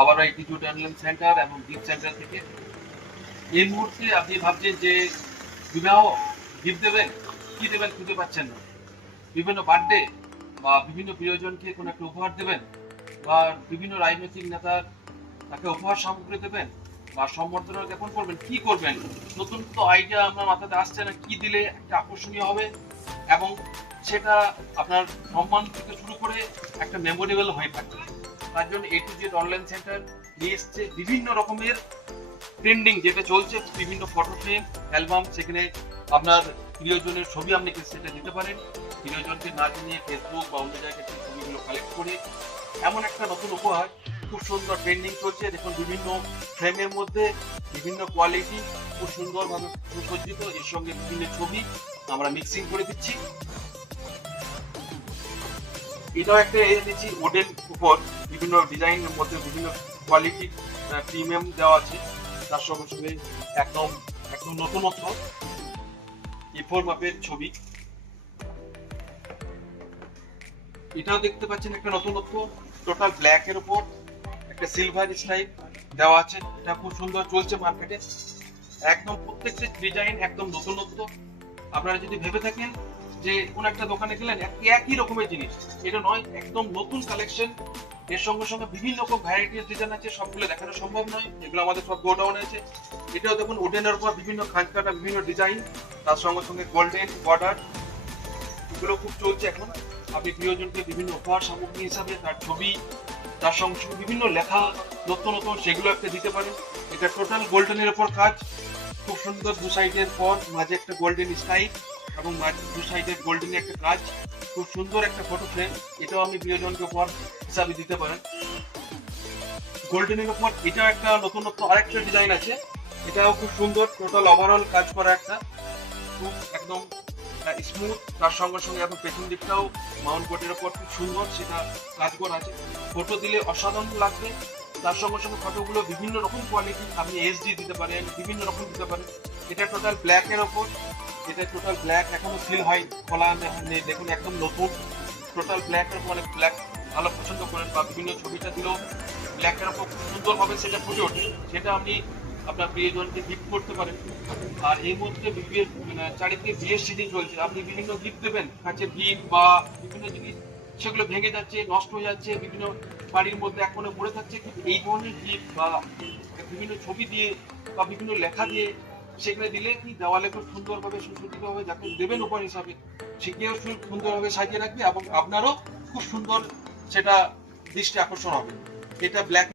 আবার এই Titu online centre এবং গিফট সেন্টার থেকে। এই মুহূর্তে আপনি ভাবছেন যে বিবাহ গিফট দেবেন, কি দেবেন খুঁজে পাচ্ছেন না। বিভিন্ন বার্থডে বা বিভিন্ন প্রিয়জনকে কোনো একটা উপহার দেবেন, বা বিভিন্ন রাজনৈতিক নেতার তাকে উপহার সামগ্রী দেবেন, বা সম্বর্ধনা জ্ঞাপন করবেন, কি করবেন? নতুন তো আইডিয়া আপনার মাথাতে আসছে না, কি দিলে একটা আকর্ষণীয় হবে এবং সেটা আপনার সম্মান থেকে শুরু করে একটা মেমোরেবল হয়ে থাকবে। তার জন্য এ টু জেড অনলাইন সেন্টার নিয়ে এসছে বিভিন্ন রকমের ট্রেন্ডিং যেটা চলছে, বিভিন্ন ফটো ফ্রেম, অ্যালবাম, সেখানে আপনার প্রিয়জনের ছবি আপনি সেটা দিতে পারেন। প্রিয়জনকে না নিয়ে ফেসবুক বা অন্য জায়গা থেকে ছবিগুলো কালেক্ট করে এমন একটা নতুন উপহার, খুব সুন্দর ট্রেন্ডিং চলছে। দেখুন বিভিন্ন ফ্রেমের মধ্যে বিভিন্ন কোয়ালিটি খুব সুন্দরভাবে সুসজ্জিত, এর সঙ্গে বিভিন্ন ছবি আমরা মিক্সিং করে দিচ্ছি। এটাও একটা এনেছি ওডেন উপর, বিভিন্ন ডিজাইনের মধ্যে বিভিন্ন কোয়ালিটি প্রিমিয়াম দেওয়া আছে। তার সঙ্গে সঙ্গে একদম একদম নতুনত্ব এ4 মাপের ছবি। এটাও দেখতে পাচ্ছেন একটা নতুনত্ব, টোটাল ব্ল্যাক এর উপর একটা সিলভার স্ট্রাইপ দেওয়া আছে। এটা খুব সুন্দর চলছে মার্কেটে, একদম প্রত্যেকটা ডিজাইন একদম নতুনত্ব। আপনারা যদি ভেবে থাকেন যে কোন একটা দোকানে গেলেন একই রকমের জিনিস, এটা নয়, একদম নতুন কালেকশন। এর সঙ্গে সঙ্গে বিভিন্ন রকম ভ্যারাইটিস ডিজাইন আছে, সবগুলো দেখানো সম্ভব নয়, এগুলো আমাদের সব গোডাউনে আছে। এটাও দেখুন ওডেনের উপর বিভিন্ন খাঁজ কাটা বিভিন্ন ডিজাইন, তার সঙ্গে সঙ্গে গোল্ডেন বর্ডার, এগুলো খুব চলছে এখন। আপনি প্রিয়জনকে বিভিন্ন উপহার সামগ্রী হিসাবে তার ছবি, তার সঙ্গে সঙ্গে বিভিন্ন লেখা নতুন নতুন সেগুলো একটা দিতে পারেন। এটা টোটাল গোল্ডেনের উপর কাজ, খুব সুন্দর দু সাইডের পর মাঝে একটা গোল্ডেন স্টাইপ এবং দু সাইডের গোল্ডেন একটা কাজ, খুব সুন্দর একটা ফটো ফ্রেম। এটাও আপনি প্রিয়জনকে উপহার হিসাবে দিতে পারেন। গোল্ডেনের উপর এটাও একটা নতুনত্ব আরেকটা ডিজাইন আছে, এটাও খুব সুন্দর, টোটাল ওভারঅল কাজ করা একটা, খুব একদম স্মুথ। তার সঙ্গে সঙ্গে এখন পেছন দিকটাও মাউন্ট বোর্ডের উপর খুব সুন্দর সেটা কাজ করা আছে, ফটো দিলে অসাধারণ লাগবে। তার সঙ্গে সঙ্গে ফটোগুলো বিভিন্ন রকম কোয়ালিটি, আপনি এইচডি দিতে পারেন, বিভিন্ন রকম দিতে পারেন। এটা টোটাল ব্ল্যাক এর ওপর, এটা টোটাল ব্ল্যাক, এখনো সিল হয়, খোলা নেই, দেখুন একদম নতুন টোটাল ব্ল্যাক এর উপর। অনেক ব্ল্যাক ভালো পছন্দ করেন বা বিভিন্ন ছবিটা দিলেও ব্ল্যাক এর উপর খুব সুন্দরভাবে সেটা ফুটে ওঠে, সেটা আপনি আপনার প্রিয়জনকে গিফট করতে পারেন। আর এই মুহূর্তে বিয়ের চারিদিকে বিয়ের সিজন চলছে, আপনি বিভিন্ন গিফট দেবেন, কাছে গিফট বা বিভিন্ন জিনিস সেগুলো ভেঙে যাচ্ছে, নষ্ট হয়ে যাচ্ছে, বিভিন্ন বাড়ির মধ্যে এক কোণে পড়ে থাকছে, কিন্তু এই ধরনের গিফট বা বিভিন্ন ছবি দিয়ে বা বিভিন্ন লেখা দিয়ে সেগুলো দিলে কি দেওয়ালে খুব সুন্দরভাবে সুসজ্জিতভাবে যাকে দেবেন উপহার হিসাবে, সেকেও সুন্দরভাবে সাজিয়ে রাখবে এবং আপনারও খুব সুন্দর সেটা দৃষ্টি আকর্ষণ হবে। এটা ব্ল্যাক